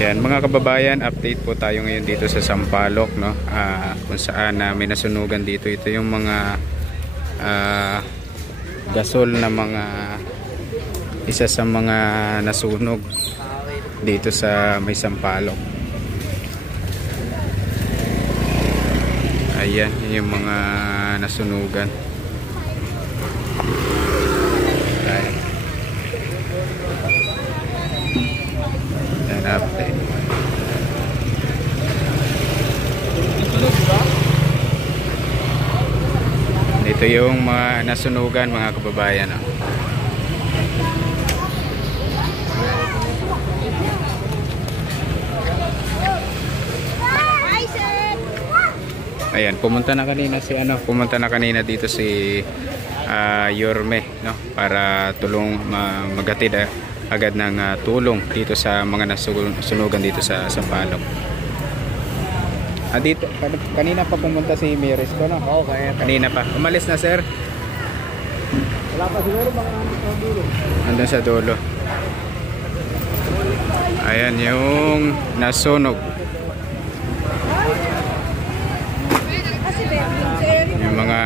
Ayan, mga kababayan, update po tayo ngayon dito sa Sampaloc, no? Kung saan may nasunugan dito. Ito yung mga gasol na mga isa sa mga nasunog dito sa may Sampaloc. Ayan, yung mga nasunugan. Ayan. Ayan, update. Ito yung mga nasunugan, mga kababayan. Ayan, pumunta na kanina dito si Yorme, no, para tulong maghatid agad ng tulong dito sa mga nasunugan dito sa Sampaloc. Dito kanina pa pumunta si Miris ko, no? Oo, kanina pa. Umalis na, sir? Wala pa siguro, baka sa dulo. Andun sa dulo. Ayan yung nasunog. Yung mga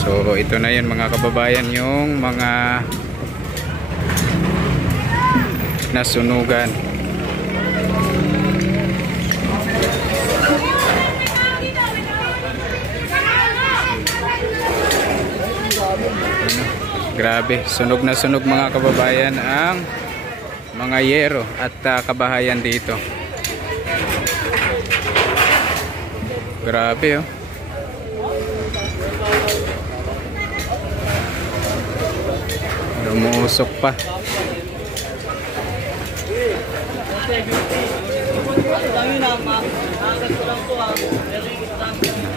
So ito na yun, mga kababayan, yung mga nasunugan. Grabe, sunog na sunog, mga kababayan, ang mga yero at kabahayan dito. Grabe, oh. Lumusok pa.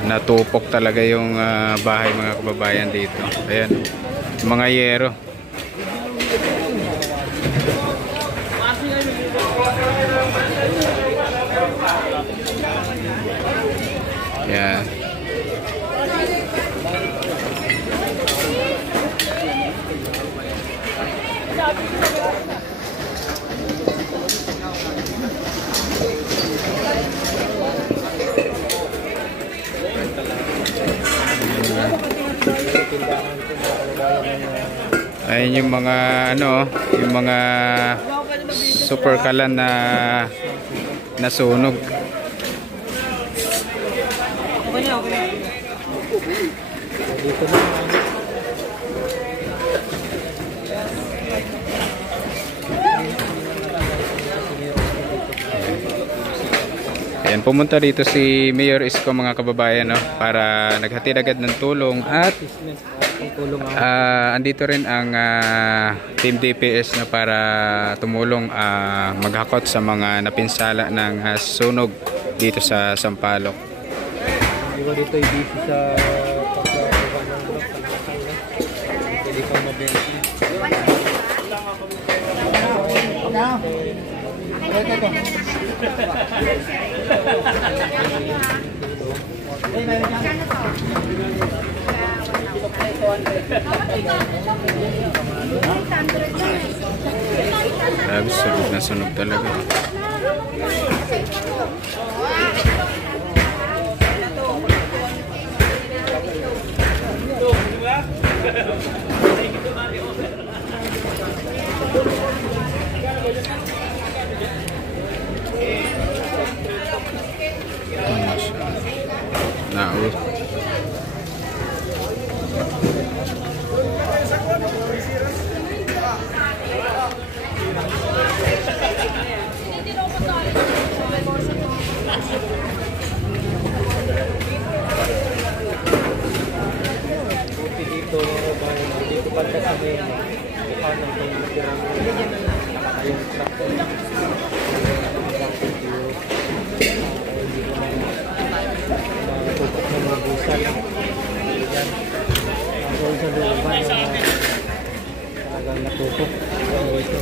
Natupok talaga yung bahay, mga kababayan, dito. Ayan, mga yero. Ayan. Ayun yung mga yung mga super kalan na nasunog. Okay na. Dito na. Ayan, pumunta dito si Mayor Isko, mga kababayan, no, para naghatid agad ng tulong at andito rin ang Team DPS na para tumulong maghakot sa mga napinsala ng sunog dito sa Sampaloc. Dito ay busy sa pagkakawa ng grup hindi ka mabenti. Grabe, sunog na sunog talaga. Naus. Dito pa sa amin. Mukha ng pangyatirang ayun truck. Tupok ng mga busan. Yan. Ako sa looban na talagang natupok. Ito.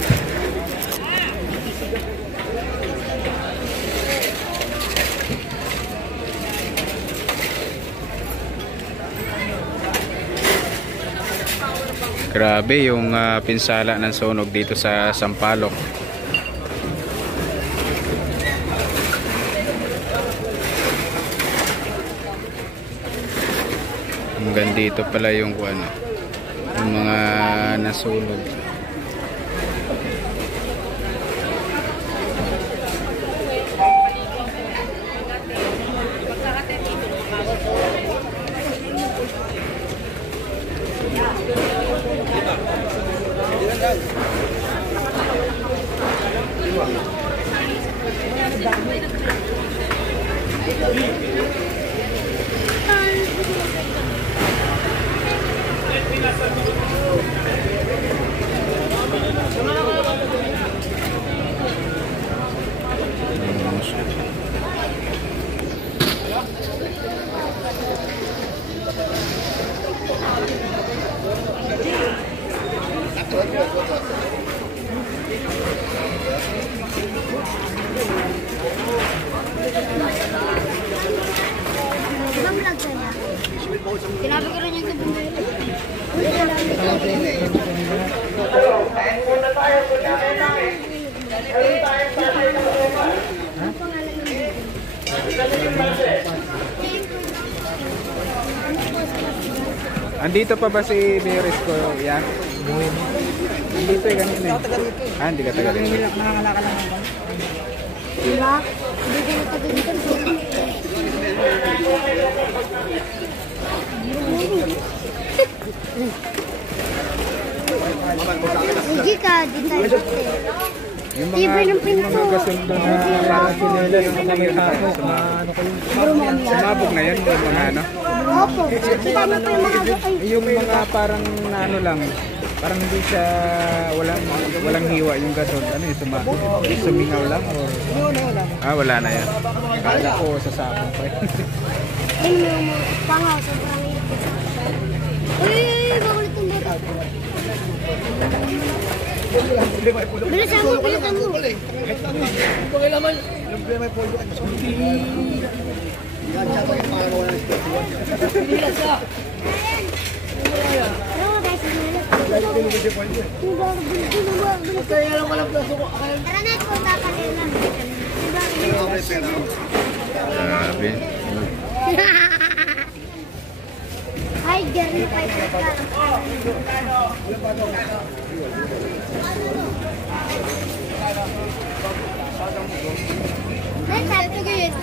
Grabe yung pinsala ng sunog dito sa Sampaloc. Hanggang dito pala yung ano, yung mga nasunog. Kinabi ko rin yung sabon. Andito pa ba si Beres ko? Yan? Andito eh, kanina eh. Hindi ka taga dito. Diba? Hindi ko taga dito. Hindi ka, di tayo. Yung Libre ng pinto. mga kasundo na sinila yung mga may hapok. Sumabog na yun, yung mga ano. Opo. Kita mo pa yung mga bukay. Yung mga parang na ano lang, parang hindi siya, walang hiwa yung gasol. Ano yung sumingaw lang? Or... wala na yan. Kala ko sasabog pa yun. Ayun mo yung pangaw, sobrang ipit. Uy, bakulit yung bata. Bilisan mo, bilisan mo. Tara na, punta ka nila. Grabe. Ay, gari pa ito ka. Ay, sabi ko yun.